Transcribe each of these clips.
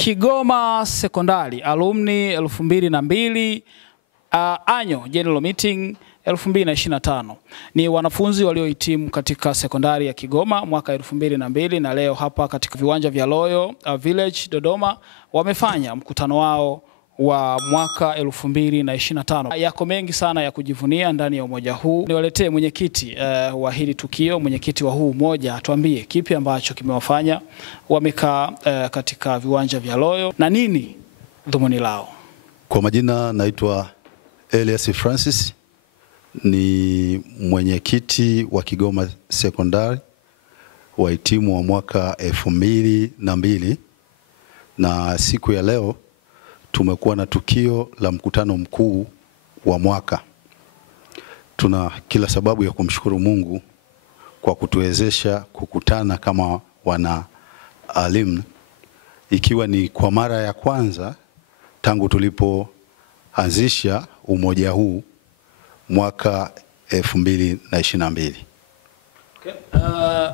Kigoma Sekondari Alumni 2002 Annual General Meeting 2025 ni wanafunzi waliohitimu katika sekondari ya Kigoma mwaka 2002 na leo hapa katika viwanja vya Royal Village Dodoma wamefanya mkutano wao wa mwaka 2025. Yako mengi sana ya kujivunia ndani ya umoja huu. Niwaletee mwenyekiti wa hili tukio, mwenyekiti wa huu umoja, atuambie kipi ambacho kimewafanya wamekaa katika viwanja vya Royal na nini dhumuni lao. Kwa majina naitwa Elias Francis, ni mwenyekiti wa Kigoma Sekondari wahitimu wa mwaka 2002 na siku ya leo tumekuwa na tukio la mkutano mkuu wa mwaka. Tuna kila sababu ya kumshukuru Mungu kwa kutuwezesha kukutana kama wana alimu, ikiwa ni kwa mara ya kwanza tangu tulipoanzisha umoja huu mwaka 2022. Okay.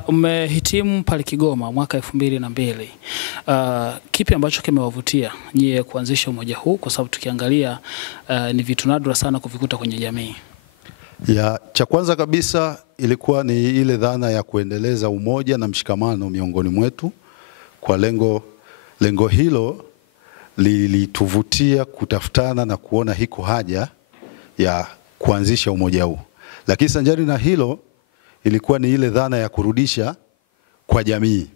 Umehitimu pale Kigoma mwaka 2002. Kipi ambacho kimewavutia nyie kuanzisha umoja huu, kwa sababu tukiangalia ni vitu nadra sana kuvikuta kwenye jamii? Cha kwanza kabisa ilikuwa ni ile dhana ya kuendeleza umoja na mshikamano miongoni mwetu. Kwa lengo hilo lilituvutia kutafutana na kuona hiko haja ya kuanzisha umoja huu. Lakini sanjari na hilo ilikuwa ni ile dhana ya kurudisha kwa jamii.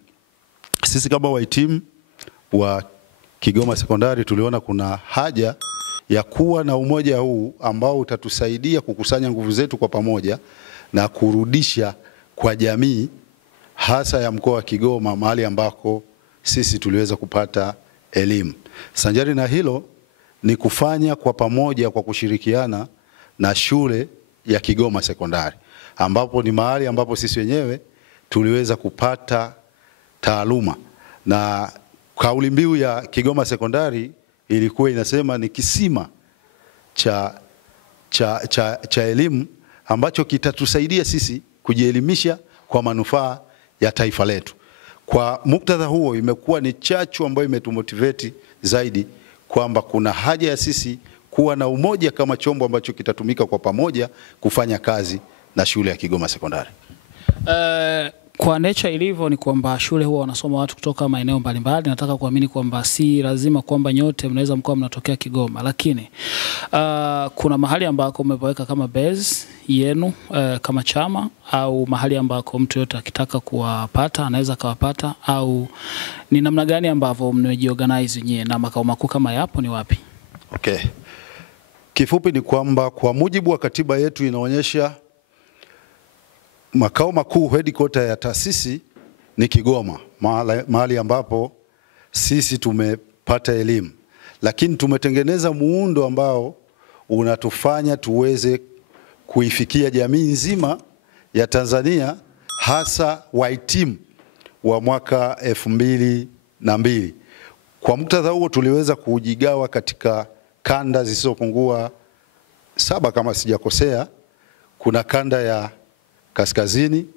Sisi kama wahitimu wa Kigoma Sekondari tuliona kuna haja ya kuwa na umoja huu ambao utatusaidia kukusanya nguvu zetu kwa pamoja na kurudisha kwa jamii, hasa ya mkoa wa Kigoma, mahali ambako sisi tuliweza kupata elimu. Sanjari na hilo ni kufanya kwa pamoja kwa kushirikiana na shule ya Kigoma Sekondari, ambapo ni mahali ambapo sisi wenyewe tuliweza kupata taaluma. Na kauli mbiu ya Kigoma Sekondari ilikuwa inasema ni kisima cha elimu ambacho kitatusaidia sisi kujielimisha kwa manufaa ya taifa letu. Kwa muktadha huo imekuwa ni chachu ambayo imetumotivate zaidi kwamba kuna haja ya sisi kuwa na umoja kama chombo ambacho kitatumika kwa pamoja kufanya kazi na shule ya Kigoma Sekondari. Kwa nature ilivyo ni kwamba shule huwa wanasoma watu kutoka maeneo mbalimbali. Nataka kuamini kwamba si lazima kwamba nyote mnaweza mkoa mnatokea Kigoma, lakini kuna mahali ambako umeweka kama base yenu kama chama, au mahali ambako mtu yote akitaka kuwapata anaweza kawapata, au ni namna gani ambavyo mnajiorganize nyie, na makao makuu kama yapo ni wapi? Okay. Kifupi ni kwamba kwa mujibu wa katiba yetu inaonyesha makao makuu headquarter ya taasisi ni Kigoma, mahali ambapo sisi tumepata elimu, lakini tumetengeneza muundo ambao unatufanya tuweze kuifikia jamii nzima ya Tanzania, hasa wahitimu wa mwaka 2002. Kwa muktadha huo tuliweza kujigawa katika kanda zisizopungua 7 kama sijakosea. Kuna kanda ya kaskazini,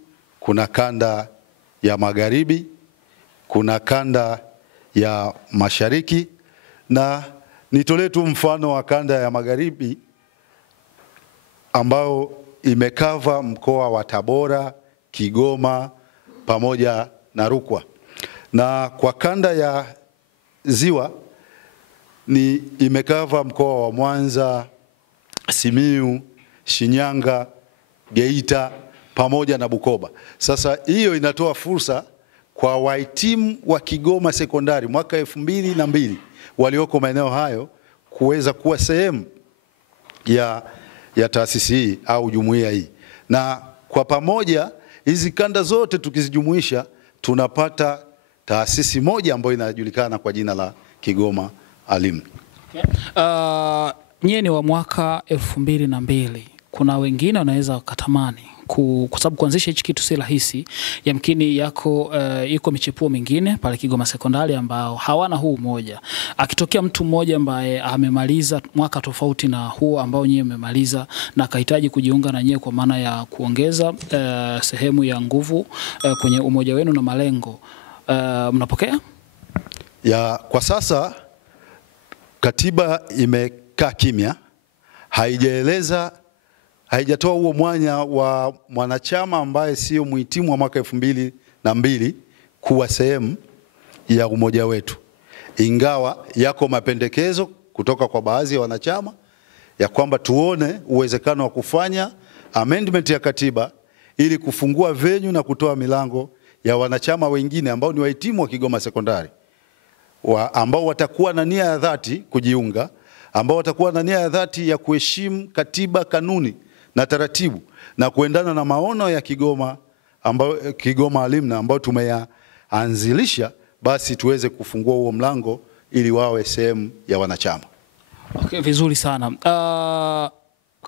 kuna kanda ya magharibi, kuna kanda ya mashariki, na nitolee tu mfano wa kanda ya magharibi ambao imekava mkoa wa Tabora, Kigoma pamoja na Rukwa. Na kwa kanda ya ziwa ni imekava mkoa wa Mwanza, Simiyu, Shinyanga, Geita pamoja na Bukoba. Sasa hiyo inatoa fursa kwa wahitimu wa Kigoma Sekondari mwaka 2002 walioko maeneo hayo kuweza kuwa sehemu ya taasisi hii au jumuiya hii. Na kwa pamoja hizi kanda zote tukizijumuisha tunapata taasisi moja ambayo inajulikana kwa jina la Kigoma Alimu. Okay. Nyie ni wa mwaka 2002. Kuna wengine wanaweza wakatamani kwa sababu kuanzisha hichi kitu si rahisi. Yamkini yuko michepuo mingine pale Kigoma Sekondari ambao hawana huu mmoja. Akitokea mtu mmoja ambaye amemaliza mwaka tofauti na huu ambao nyie mmemaliza na akahitaji kujiunga na nyie kwa maana ya kuongeza sehemu ya nguvu kwenye umoja wenu na malengo, mnapokea? Kwa sasa katiba imekaa kimya, haijatoa huo mwanya wa mwanachama ambaye sio muhitimu wa mwaka 2002 kuwa sehemu ya umoja wetu. Ingawa yako mapendekezo kutoka kwa baadhi ya wanachama ya kwamba tuone uwezekano wa kufanya amendment ya katiba ili kufungua venue na kutoa milango ya wanachama wengine ambao ni wahitimu wa Kigoma Sekondari, ambao watakuwa na nia ya dhati kujiunga, ambao watakuwa na nia ya dhati ya kuheshimu katiba, kanuni na taratibu na kuendana na maono ya Kigoma Alumni ambao tumeyaanzilisha, basi tuweze kufungua huo mlango ili wawe sehemu ya wanachama. Okay, vizuri sana.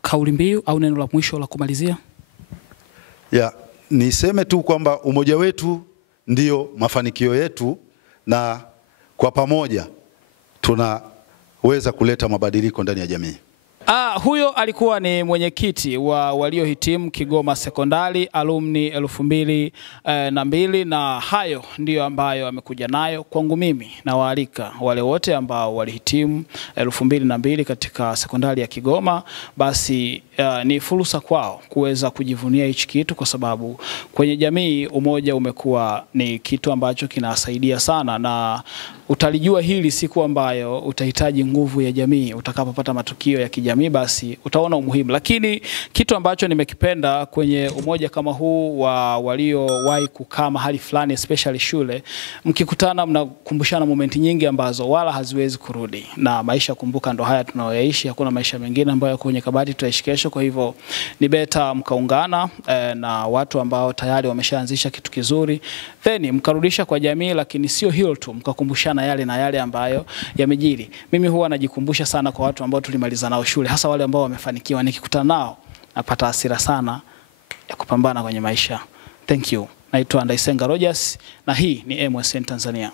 Kauli mbiu au neno la mwisho la kumalizia? Niseme tu kwamba umoja wetu ndio mafanikio yetu, na kwa pamoja tunaweza kuleta mabadiliko ndani ya jamii. Huyo alikuwa ni mwenyekiti wa waliohitimu Kigoma Sekondari alumni 2002, na hayo ndiyo ambayo amekuja nayo kwangu mimi. Na waalika wale wote ambao walihitimu 2002 katika sekondari ya Kigoma, basi ni fursa kwao kuweza kujivunia hichi kitu, kwa sababu kwenye jamii umoja umekuwa ni kitu ambacho kinasaidia sana, na utalijua hili siku ambayo utahitaji nguvu ya jamii, utakapopata matukio ya kijamii, basi utaona umuhimu. Lakini kitu ambacho nimekipenda kwenye umoja kama huu wa waliowahi kukaa mahali fulani, especially shule, mkikutana mnakumbushana momenti nyingi ambazo wala haziwezi kurudi, na maisha kumbuka ndo haya tunayoishi, hakuna maisha mengine ambayo yako kwenye kabati tutaishi kesho. Kwa hivyo ni beta mkaungana na watu ambao tayari wameshaanzisha kitu kizuri, then mkarudisha kwa jamii, lakini sio hilo tu, mkakumbushana yale na yale ambayo yamejiri. Mimi huwa najikumbusha sana kwa watu ambao tulimaliza nao shule, hasa wale ambao wamefanikiwa, nikikutana nao napata hasira sana ya kupambana kwenye maisha. Thank you. Naitwa Ndaisenga Rogers na hii ni MSN Tanzania.